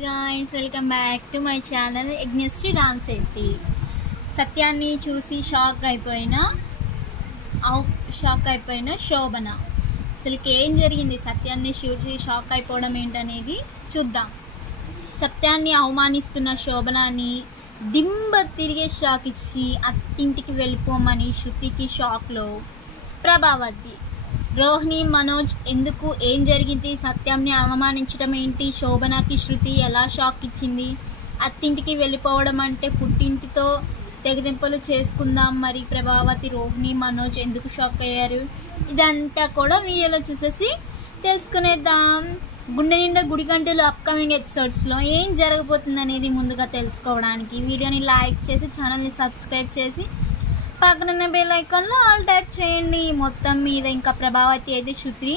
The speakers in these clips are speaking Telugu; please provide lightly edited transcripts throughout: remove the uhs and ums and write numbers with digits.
guys, welcome back to my channel Agnesty Ram Setti. సత్యాన్ని చూసి షాక్ అయిపోయిన శోభన. అసలుకి ఏం జరిగింది? సత్యాన్ని చూసి షాక్ అయిపోవడం ఏంటనేది చూద్దాం. సత్యాన్ని అవమానిస్తున్న శోభనాన్ని దింబ తిరిగే షాక్ ఇచ్చి అత్తింటికి వెళ్ళిపోమని శృతికి షాక్లో ప్రభావతి. రోహిణి, మనోజ్ ఎందుకు, ఏం జరిగింది? సత్యంని అవమానించడం ఏంటి? శోభనకి శృతి ఎలా షాక్ ఇచ్చింది? అత్తింటికి వెళ్ళిపోవడం అంటే పుట్టింటితో తెగదింపులు చేసుకుందాం. మరి ప్రభావతి, రోహిణి, మనోజ్ ఎందుకు షాక్ అయ్యారు? ఇదంతా కూడా వీడియోలో చూసేసి తెలుసుకునేద్దాం. గుండె నిండా గుడి గంటలు అప్కమింగ్ ఎపిసోడ్స్లో ఏం జరగబోతుంది అనేది ముందుగా తెలుసుకోవడానికి వీడియోని లైక్ చేసి ఛానల్ని సబ్స్క్రైబ్ చేసి పక్కన బెల్ ఐకాన్లో ఆల్ టైప్ చేయండి. మొత్తం మీద ఇంకా ప్రభావతి అయితే శృతి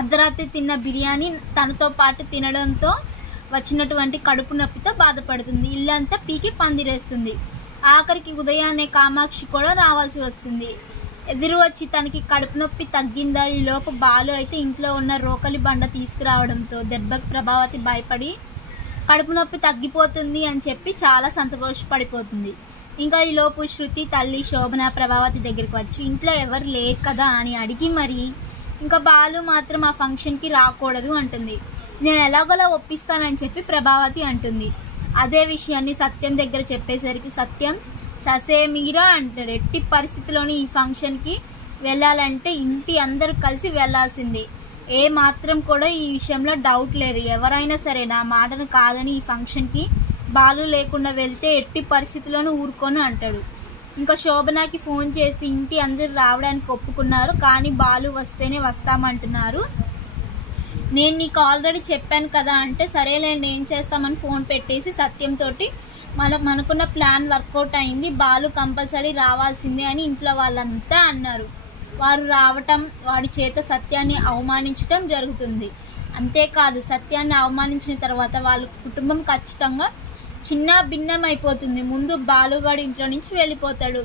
అర్ధరాత్రి తిన్న బిర్యానీ తనతో పాటు తినడంతో వచ్చినటువంటి కడుపు నొప్పితో బాధపడుతుంది. ఇల్లంతా పీకి పందిరేస్తుంది. ఆఖరికి ఉదయాన్నే కామాక్షి కూడా రావాల్సి వస్తుంది. ఎదురు వచ్చి తనకి కడుపు నొప్పి తగ్గిందా? ఈలోపు బాలు అయితే ఇంట్లో ఉన్న రోకలి బండ తీసుకురావడంతో దెబ్బకి ప్రభావతి భయపడి కడుపు నొప్పి తగ్గిపోతుంది అని చెప్పి చాలా సంతోషపడిపోతుంది. ఇంకా ఈలోపు శృతి తల్లి శోభన ప్రభావతి దగ్గరికి వచ్చి ఇంట్లో ఎవరు లేరు కదా అని అడిగి మరి ఇంకా బాలు మాత్రం ఆ ఫంక్షన్కి రాకూడదు అంటుంది. నేను ఎలాగోలా ఒప్పిస్తానని చెప్పి ప్రభావతి అంటుంది. అదే విషయాన్ని సత్యం దగ్గర చెప్పేసరికి సత్యం ససే మీరా అంటాడు. ఎట్టి పరిస్థితిలోని ఈ ఫంక్షన్కి వెళ్ళాలంటే ఇంటి అందరూ కలిసి వెళ్ళాల్సిందే. ఏ మాత్రం కూడా ఈ విషయంలో డౌట్ లేదు. ఎవరైనా సరే నా మాటను కాదని ఈ ఫంక్షన్కి బాలు లేకుండా వెళ్తే ఎట్టి పరిస్థితుల్లోనూ ఊరుకొని అంటాడు. ఇంకా శోభనకి ఫోన్ చేసి ఇంటి అందరూ రావడానికి ఒప్పుకున్నారు, కానీ బాలు వస్తేనే వస్తామంటున్నారు. నేను నీకు ఆల్రెడీ చెప్పాను కదా అంటే సరేలేండి ఏం చేస్తామని ఫోన్ పెట్టేసి సత్యంతో మనకున్న ప్లాన్ వర్కౌట్ అయింది, బాలు కంపల్సరీ రావాల్సిందే అని ఇంట్లో వాళ్ళంతా అన్నారు. వారు రావటం, వాడి చేత సత్యాన్ని అవమానించటం జరుగుతుంది. అంతేకాదు సత్యాన్ని అవమానించిన తర్వాత వాళ్ళ కుటుంబం ఖచ్చితంగా చిన్న భిన్నం అయిపోతుంది. ముందు బాలుగాడి ఇంట్లో నుంచి వెళ్ళిపోతాడు.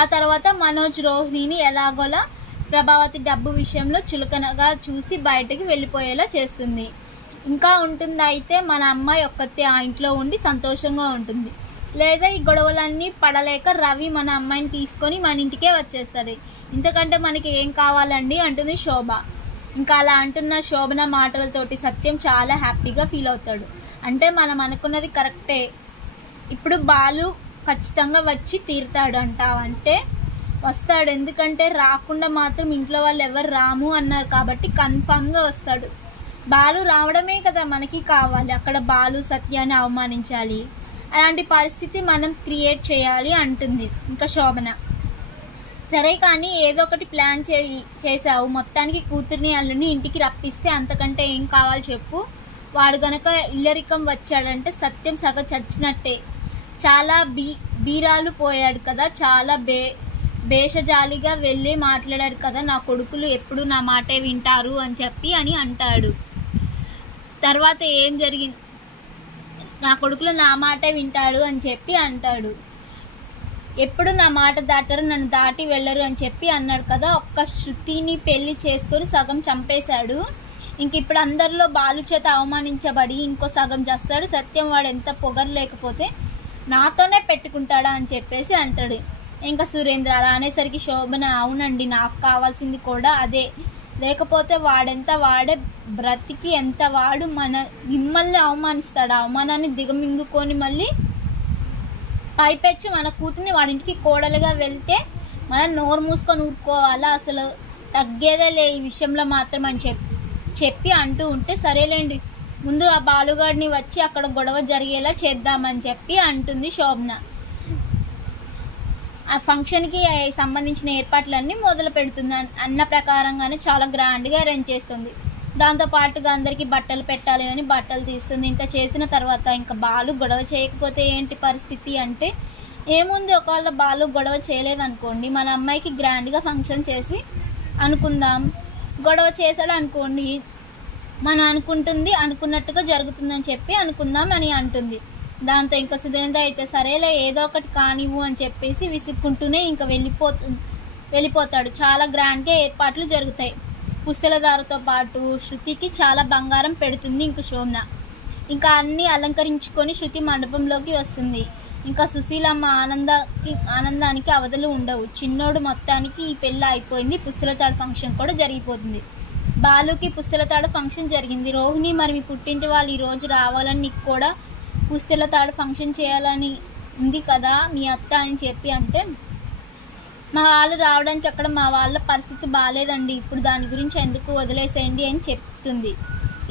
ఆ తర్వాత మనోజ్ రోహిణిని ఎలాగోలా ప్రభావతి డబ్బు విషయంలో చులకనగా చూసి బయటకు వెళ్ళిపోయేలా చేస్తుంది. ఇంకా ఉంటుంది అయితే మన అమ్మాయి ఒక్కతే ఆ ఇంట్లో ఉండి సంతోషంగా ఉంటుంది. లేదా ఈ గొడవలన్నీ పడలేక రవి మన అమ్మాయిని తీసుకొని మన ఇంటికే వచ్చేస్తాడు. ఇంతకంటే మనకి ఏం కావాలండి అంటుంది శోభ. ఇంకా అలా అంటున్న శోభన మాటలతోటి సత్యం చాలా హ్యాపీగా ఫీల్ అవుతాడు. అంటే మనం అనుకున్నది కరెక్టే, ఇప్పుడు బాలు ఖచ్చితంగా వచ్చి తీరుతాడు అంటావంటే వస్తాడు. ఎందుకంటే రాకుండా మాత్రం ఇంట్లో వాళ్ళు ఎవరు రాము అన్నారు కాబట్టి కన్ఫామ్గా వస్తాడు. బాలు రావడమే కదా మనకి కావాలి. అక్కడ బాలు సత్యాన్ని అవమానించాలి, అలాంటి పరిస్థితి మనం క్రియేట్ చేయాలి అంటుంది ఇంకా శోభన. సరే కానీ ఏదో ఒకటి ప్లాన్ చేసావు, మొత్తానికి కూతుర్ని అల్లుని ఇంటికి రప్పిస్తే అంతకంటే ఏం కావాలి చెప్పు. వాడు గనక ఇల్లరికం వచ్చాడంటే సత్యం సగ చచ్చినట్టే. చాలా బీరాలు పోయాడు కదా, చాలా భేషజాలిగా వెళ్ళి మాట్లాడాడు కదా, నా కొడుకులు ఎప్పుడు నా మాటే వింటారు అని చెప్పి అని అంటాడు. తర్వాత ఏం జరిగింది? నా కొడుకులు నా మాటే వింటాడు అని చెప్పి అంటాడు. ఎప్పుడు నా మాట దాటారు, నన్ను దాటి వెళ్ళరు అని చెప్పి అన్నాడు కదా. ఒక్క శృతిని పెళ్లి చేసుకొని సగం చంపేశాడు. ఇంక ఇప్పుడు అందరిలో బాలు చేత అవమానించబడి ఇంకో సగం చేస్తాడు. సత్యం వాడు ఎంత పొగరు లేకపోతే నాతోనే పెట్టుకుంటాడా అని చెప్పేసి అంటాడు. ఇంకా సురేంద్ర అలా అనేసరికి శోభన అవునండి నాకు కావాల్సింది కూడా అదే, లేకపోతే వాడెంత వాడే బ్రతికి ఎంత వాడు మిమ్మల్ని అవమానిస్తాడు. అవమానాన్ని దిగమింగుకొని మళ్ళీ పైపెచ్చి మన కూతుర్ని వాడింటికి కోడలుగా వెళ్తే మనం నోరు మూసుకొని ఊరుకోవాలా? అసలు తగ్గేదే లే ఈ విషయంలో మాత్రం అని చెప్పి అంటూ ఉంటే సరేలేండి ముందు ఆ బాలుగాడిని వచ్చి అక్కడ గొడవ జరిగేలా చేద్దామని చెప్పి అంటుంది శోభన. ఆ ఫంక్షన్కి సంబంధించిన ఏర్పాట్లన్నీ మొదలు పెడుతుంది. అన్న ప్రకారంగానే చాలా గ్రాండ్గా అరేంజ్ చేస్తుంది. దాంతోపాటుగా అందరికీ బట్టలు పెట్టాలి అని బట్టలు తీస్తుంది. ఇంత చేసిన తర్వాత ఇంకా బాలు గొడవ చేయకపోతే ఏంటి పరిస్థితి అంటే ఏముంది, ఒకవేళ బాలు గొడవ చేయలేదనుకోండి మన అమ్మాయికి గ్రాండ్గా ఫంక్షన్ చేసి అనుకుందాం. గొడవ చేశాడు అనుకోండి మనం అనుకున్నట్టుగా జరుగుతుందని చెప్పి అనుకుందాం అని అంటుంది. దాంతో ఇంకా సురేంద్ర అయితే సరేలే ఏదో ఒకటి కానివ్వు అని చెప్పేసి విసుక్కుంటూనే ఇంకా వెళ్ళిపోతాడు. చాలా గ్రాండ్గా ఏర్పాట్లు జరుగుతాయి. పుస్తలదారుతో పాటు శృతికి చాలా బంగారం పెడుతుంది ఇంక శోభన. ఇంకా అన్నీ అలంకరించుకొని శృతి మండపంలోకి వస్తుంది. ఇంకా సుశీలమ్మ ఆనందానికి అవధులు ఉండవు. చిన్నోడు మొత్తానికి ఈ పెళ్ళి అయిపోయింది, పుస్తలతాడు ఫంక్షన్ కూడా జరిగిపోతుంది. బాలుకి పుస్తలతాడు ఫంక్షన్ జరిగింది. రోహిణి, మరి మీ పుట్టింటి వాళ్ళు ఈరోజు రావాలని, నీకు కూడా పుస్తలతాడు ఫంక్షన్ చేయాలని ఉంది కదా మీ అత్త అని చెప్పి అంటే, మా వాళ్ళు రావడానికి అక్కడ మా వాళ్ళ పరిస్థితి బాగాలేదండి, ఇప్పుడు దాని గురించి ఎందుకు వదిలేసేయండి అని చెప్తుంది.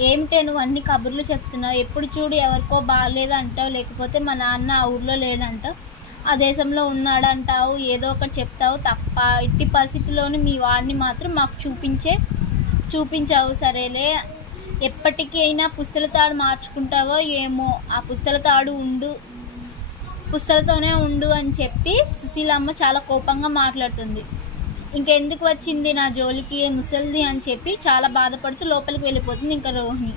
ఏమిటే నువ్వు అన్ని కబుర్లు చెప్తున్నావు, ఎప్పుడు చూడు ఎవరికో బాగాలేదు అంటావు, లేకపోతే మా నాన్న ఆ ఊర్లో లేడంటావు, ఆ దేశంలో ఉన్నాడంటావు, ఏదో ఒకటి చెప్తావు తప్ప ఎట్టి పరిస్థితుల్లోనూ మీ వాడిని మాత్రం మాకు చూపించావు. సరేలే, ఎప్పటికీ అయినా పుస్తలతాడు మార్చుకుంటావో ఏమో, ఆ పుస్తలతోనే ఉండు అని చెప్పి సుశీలమ్మ చాలా కోపంగా మాట్లాడుతుంది. ఇంకెందుకు వచ్చింది నా జోలికి ముసలిది అని చెప్పి చాలా బాధపడుతూ లోపలికి వెళ్ళిపోతుంది ఇంకా రోహిణి.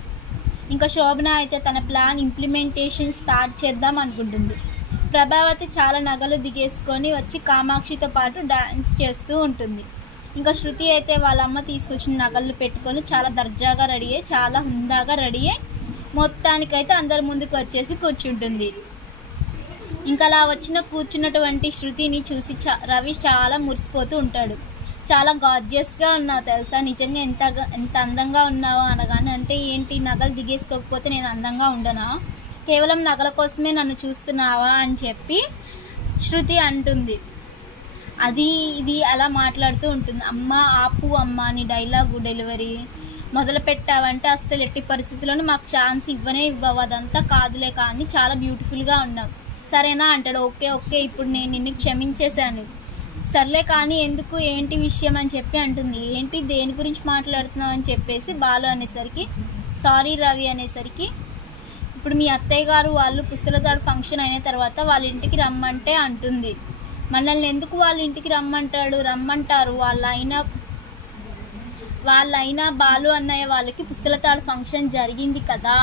ఇంకా శోభన అయితే తన ప్లాన్ ఇంప్లిమెంటేషన్ స్టార్ట్ చేద్దాం అనుకుంటుంది. ప్రభావతి చాలా నగలు దిగేసుకొని వచ్చి కామాక్షితో పాటు డాన్స్ చేస్తూ ఉంటుంది. ఇంకా శృతి అయితే వాళ్ళ అమ్మ తీసుకొచ్చిన నగలు పెట్టుకొని చాలా దర్జాగా రెడీ అయ్యి, చాలా హుందాగా రెడీ అయ్యి మొత్తానికైతే అందరి ముందుకు వచ్చేసి కూర్చుంటుంది. ఇంకా అలా కూర్చున్నటువంటి శృతిని చూసి రవి చాలా మురిసిపోతూ ఉంటాడు. చాలా గార్జియస్గా ఉన్నావు తెలుసా, నిజంగా ఎంత అందంగా ఉన్నావో అనగానే, అంటే ఏంటి నగలు దిగేసుకోకపోతే నేను అందంగా ఉండనా, కేవలం నగల కోసమే నన్ను చూస్తున్నావా అని చెప్పి శృతి అంటుంది. అది ఇది అలా మాట్లాడుతూ ఉంటుంది. అమ్మ ఆపు అమ్మ, నీ డైలాగు డెలివరీ మొదలు పెట్టావంటే అస్సలు ఎట్టి పరిస్థితుల్లోనూ మాకు ఛాన్స్ ఇవ్వవు, అదంతా కాదులే కానీ చాలా బ్యూటిఫుల్గా ఉన్నావు సరేనా అంటాడు. ఓకే ఇప్పుడు నేను నిన్ను క్షమించేశాను, సర్లే కానీ ఎందుకు ఏంటి విషయం అని చెప్పి అంటుంది. ఏంటి దేని గురించి మాట్లాడుతున్నావు అని చెప్పేసి బాలు అనేసరికి, సారీ రవి అనేసరికి, ఇప్పుడు మీ అత్తయ్య గారు వాళ్ళు పుస్తలతాడు ఫంక్షన్ అయిన తర్వాత వాళ్ళ ఇంటికి రమ్మంటే అంటుంది. మనల్ని ఎందుకు వాళ్ళ ఇంటికి రమ్మంటారు, వాళ్ళైనా బాలు అన్నయ్య వాళ్ళకి పుస్తలతాడు ఫంక్షన్ జరిగింది కదా,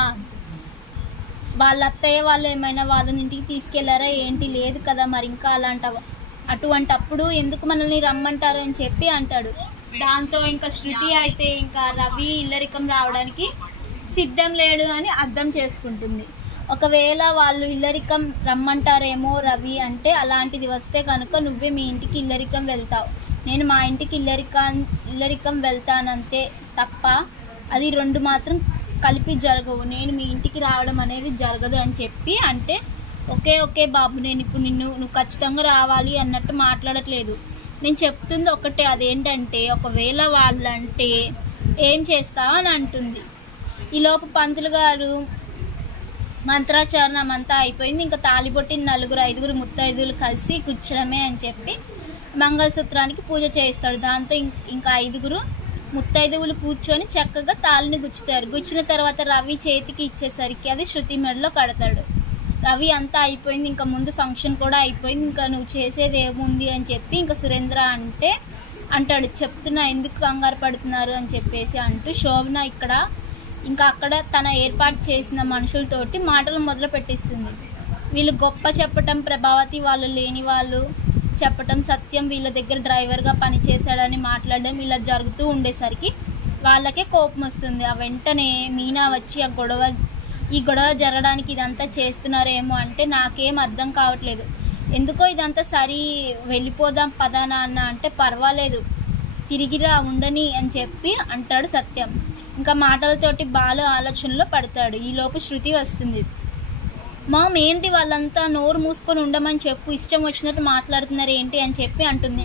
వాళ్ళ అత్తయ్య వాళ్ళు ఏమైనా వాళ్ళని ఇంటికి తీసుకెళ్లారా ఏంటి, లేదు కదా, మరి ఇంకా అటువంటప్పుడు ఎందుకు మనల్ని రమ్మంటారు అని చెప్పి అంటాడు. దాంతో ఇంకా శృతి అయితే ఇంకా రవి ఇల్లరికం రావడానికి సిద్ధం లేడు అని అర్థం చేసుకుంటుంది. ఒకవేళ వాళ్ళు ఇల్లరికం రమ్మంటారేమో రవి అంటే, అలాంటిది వస్తే కనుక నువ్వే మీ ఇంటికి ఇల్లరికం వెళ్తావు, నేను మా ఇంటికి ఇల్లరికం వెళ్తానంతే తప్ప అది రెండు మాత్రం కలిపి జరగవు, నేను మీ ఇంటికి రావడం అనేది జరగదు అని చెప్పి అంటే, ఓకే బాబు, నేను ఇప్పుడు నువ్వు ఖచ్చితంగా రావాలి అన్నట్టు మాట్లాడట్లేదు, నేను చెప్తుంది ఒకటే, అదేంటంటే ఒకవేళ వాళ్ళంటే ఏం చేస్తావు అని అంటుంది. ఈలోపు పంతులు గారు మంత్రాచరణం అంతా అయిపోయింది. ఇంకా తాళిబొట్టిన 4-5 ముత్తైదువులు కలిసి కూర్చడమే అని చెప్పి మంగళసూత్రానికి పూజ చేస్తాడు. దాంతో ఇంకా 5 ముత్తైదువులు కూర్చొని చక్కగా తాళిని గుచ్చుతారు. గుచ్చిన తర్వాత రవి చేతికి ఇచ్చేసరికి అది శృతి మెడలో కడతాడు. రవి అంతా అయిపోయింది, ఇంకా ముందు ఫంక్షన్ కూడా అయిపోయింది, ఇంకా నువ్వు చేసేది ఏముంది అని చెప్పి ఇంకా సురేంద్ర అంటాడు. చెప్తున్నా ఎందుకు కంగారు పడుతున్నారు అని చెప్పేసి అంటూ శోభన అక్కడ తన ఏర్పాటు చేసిన మనుషులతోటి మాటలు మొదలు పెట్టిస్తుంది. వీళ్ళు గొప్ప చెప్పటం, ప్రభావతి వాళ్ళు లేని వాళ్ళు చెప్పటం, సత్యం వీళ్ళ దగ్గర డ్రైవర్గా పనిచేశాడని మాట్లాడడం ఇలా జరుగుతూ ఉండేసరికి వాళ్ళకే కోపం వస్తుంది. ఆ వెంటనే మీనా వచ్చి ఈ గొడవ జరగడానికి ఇదంతా చేస్తున్నారేమో అంటే నాకేం అర్థం కావట్లేదు, ఎందుకో ఇదంతా సరి, వెళ్ళిపోదాం పదానా అన్న అంటే, పర్వాలేదు తిరిగిరా ఉండని అని చెప్పి అంటాడు సత్యం. ఇంకా మాటలతోటి బాలు ఆలోచనలో పడతాడు. ఈలోపు శృతి వస్తుంది. మామ్ ఏంటి వాళ్ళంతా నోరు మూసుకొని ఉండమని చెప్పు, ఇష్టం వచ్చినట్టు మాట్లాడుతున్నారు ఏంటి అని చెప్పి అంటుంది.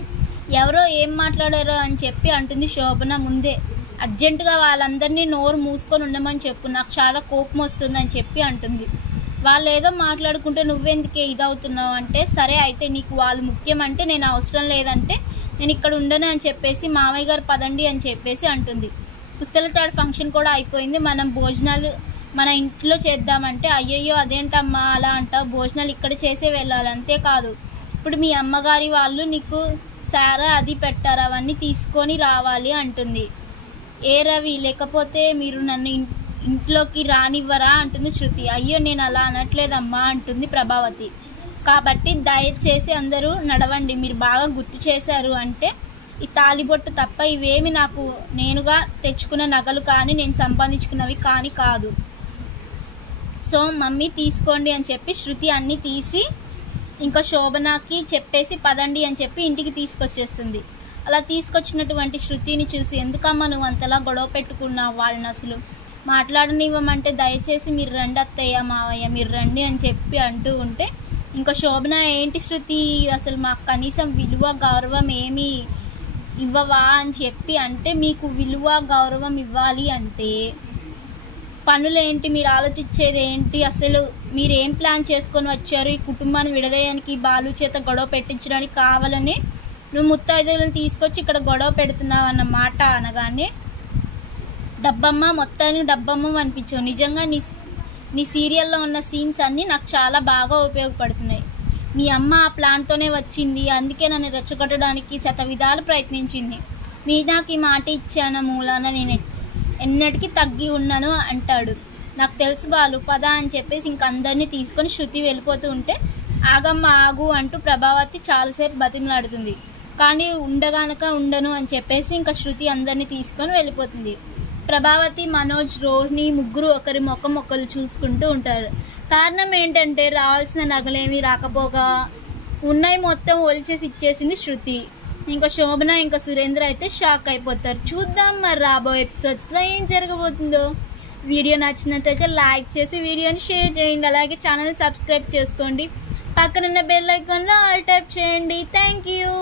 ఎవరో ఏం మాట్లాడారో అని చెప్పి అంటుంది శోభన ముందే. అర్జెంటుగా వాళ్ళందరినీ నోరు మూసుకొని ఉండమని చెప్పు, నాకు చాలా కోపం వస్తుందని చెప్పి అంటుంది. వాళ్ళు ఏదో మాట్లాడుకుంటే నువ్వెందుకే ఇదవుతున్నావు అంటే, సరే అయితే నీకు వాళ్ళు ముఖ్యం అంటే నేను అవసరం లేదంటే నేను ఇక్కడ ఉండను అని చెప్పేసి మామయ్య గారు పదండి అని చెప్పేసి అంటుంది. పుస్తలతాడు ఫంక్షన్ కూడా అయిపోయింది, మనం భోజనాలు మన ఇంట్లో చేద్దామంటే, అయ్యయ్యో అదేంటమ్మా అలా అంటావు, భోజనాలు ఇక్కడ చేసే వెళ్ళాలి, అంతేకాదు ఇప్పుడు మీ అమ్మగారి వాళ్ళు నీకు సారా అది పెట్టారు, అవన్నీ తీసుకొని రావాలి అంటుంది. ఏ రవి, లేకపోతే మీరు నన్ను ఇంట్లోకి రానివ్వరా అంటుంది శృతి. అయ్యో నేను అలా అనట్లేదమ్మా అంటుంది ప్రభావతి. కాబట్టి దయచేసి అందరూ నడవండి, మీరు బాగా గుర్తు చేశారు అంటే, ఈ తాలిబొట్టు తప్ప ఇవేమి నాకు నేనుగా తెచ్చుకున్న నగలు కానీ నేను సంపాదించుకున్నవి కానీ కాదు, సో మమ్మీ తీసుకోండి అని చెప్పి శృతి అన్నీ తీసి ఇంకా శోభనకి చెప్పేసి పదండి అని చెప్పి ఇంటికి తీసుకొచ్చేస్తుంది. అలా తీసుకొచ్చినటువంటి శృతిని చూసి, ఎందుకమ్మా నువ్వు అంతలా గొడవ పెట్టుకున్నావు, వాళ్ళని అసలు మాట్లాడనివ్వమంటే దయచేసి మీరు రండి అత్తయ్య మావయ్య మీరు రండి అని చెప్పి అంటూ ఉంటే, ఇంకా శోభన ఏంటి శృతి అసలు మాకు కనీసం విలువ గౌరవం ఏమీ ఇవ్వవా అని చెప్పి అంటే, మీకు విలువ గౌరవం ఇవ్వాలి అంటే పనులేంటి, మీరు ఆలోచించేది ఏంటి, అసలు మీరు ఏం ప్లాన్ చేసుకొని వచ్చారు, ఈ కుటుంబాన్ని విడదీయడానికి బాలు చేత గొడవ పెట్టించడానికి కావాలని నువ్వు ముత్తైదులను తీసుకొచ్చి ఇక్కడ గొడవ పెడుతున్నావు అన్న మాట అనగానే, డబ్బమ్మ మొత్తానికి డబ్బమ్మ అనిపించావు. నిజంగా నీ సీరియల్లో ఉన్న సీన్స్ అన్నీ నాకు చాలా బాగా ఉపయోగపడుతున్నాయి. మీ అమ్మ ఆ ప్లాన్తోనే వచ్చింది, అందుకే నన్ను రెచ్చగొట్టడానికి శతవిధాలు ప్రయత్నించింది. మీనాకి మాట ఇచ్చాన మూలాన నేను ఎన్నటికీ తగ్గి ఉన్నాను అంటాడు. నాకు తెలుసు బాలు పద అని చెప్పేసి ఇంక అందరినీ తీసుకొని శృతి వెళ్ళిపోతూ ఉంటే, ఆగమ్మ ఆగు అంటూ ప్రభావతి చాలాసేపు బతిమలాడుతుంది. కానీ ఉండగానక ఉండను అని చెప్పేసి ఇంకా శృతి అందరినీ తీసుకొని వెళ్ళిపోతుంది. ప్రభావతి, మనోజ్, రోహిణి ముగ్గురు ఒకరి ముఖం ఒకరు చూసుకుంటూ ఉంటారు. కారణం ఏంటంటే రావాల్సిన నగలేమి రాకపోగా ఉన్నాయి మొత్తం ఒలిచేసి ఇచ్చేసింది శృతి. ఇంకా శోభన ఇంకా సురేంద్ర అయితే షాక్ అయిపోతారు. చూద్దాం మరి రాబోయే ఎపిసోడ్స్లో ఏం జరగబోతుందో. వీడియో నచ్చినట్లయితే లైక్ చేసి వీడియోని షేర్ చేయండి. అలాగే ఛానల్ సబ్స్క్రైబ్ చేసుకోండి. పక్కనున్న బెల్ ఐకాన్లో ఆల్ టైప్ చేయండి. Thank you.